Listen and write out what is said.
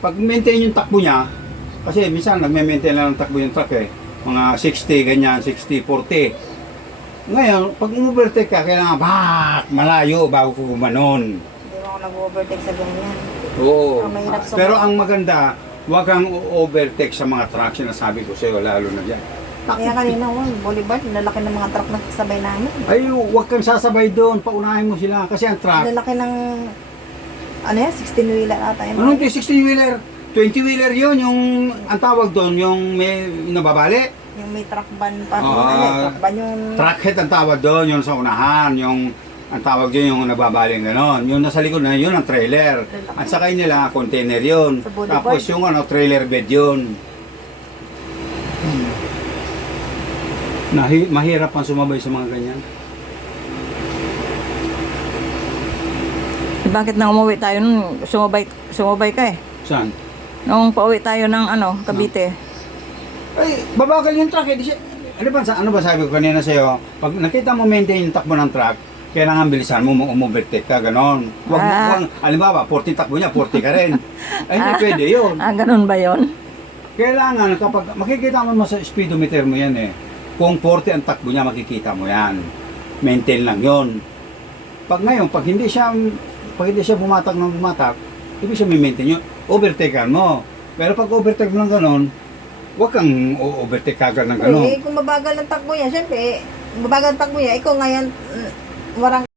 Pag maintain yung takbo niya, kasi minsan nagme-maintain lang ng takbo yung truck eh. Mga 60, ganyan, 60, 40. Ngayon, pag umovertake ka, kailangan malayo bago ko gumanon. Hindi mo ako nag-overtake sa ganyan. Oo. Ang mahirap sa- Pero ang maganda, huwag kang overtake sa mga truck, sinasabi ko sa'yo, lalo na dyan. Kaya kanina, boulevard, lalaki ng mga truck na sabay namin. Ay, huwag kang sasabay doon, paunahin mo sila. Kasi ang truck, Lalaki ng, ano yan, 16-wheeler ata yun. anong 16-wheeler? 20-wheeler yun, yung, ang tawag doon, yung may nababali. Yung may truck van pa. Ah, Truck van yung... Truck head ang tawag doon, yung sa unahan, yung ang tawag doon yung nababaling gano'n. Yung nasa likod na yun ang trailer. Ang sakay nila, container yun. Sa boulevard. Tapos yung trailer bed yun. Mahirap ang sumabay sa mga ganyan. Bakit nang umuwi tayo nun, sumabay ka eh. Saan? Nung pauwi tayo ng Cavite. Ay, babagal yung truck eh. Di siya, ano ba sabi ko kanina sa'yo? Pag nakita mo maintain yung takbo ng truck, kailangan bilisan mo, umovertake ka, gano'n. Huwag, alimbawa, 40 takbo niya, 40 ka rin. Ay, hindi pwede yun. Ganun ba yon? Kailangan, kapag makikita mo sa speedometer mo yan eh, kung 40 ang takbo niya, makikita mo yan. Maintain lang yon. Pag ngayon, pag hindi siya bumatak ng bumatak, ibig siya may-maintain yun, overtakean mo. Pero pag overtake mo ng gano'n, huwag kang overtake kagad ng gano'n. Kung mabagal ang takbo niya, syempre, mabagal ang takbo niya, ikaw ngayon, warang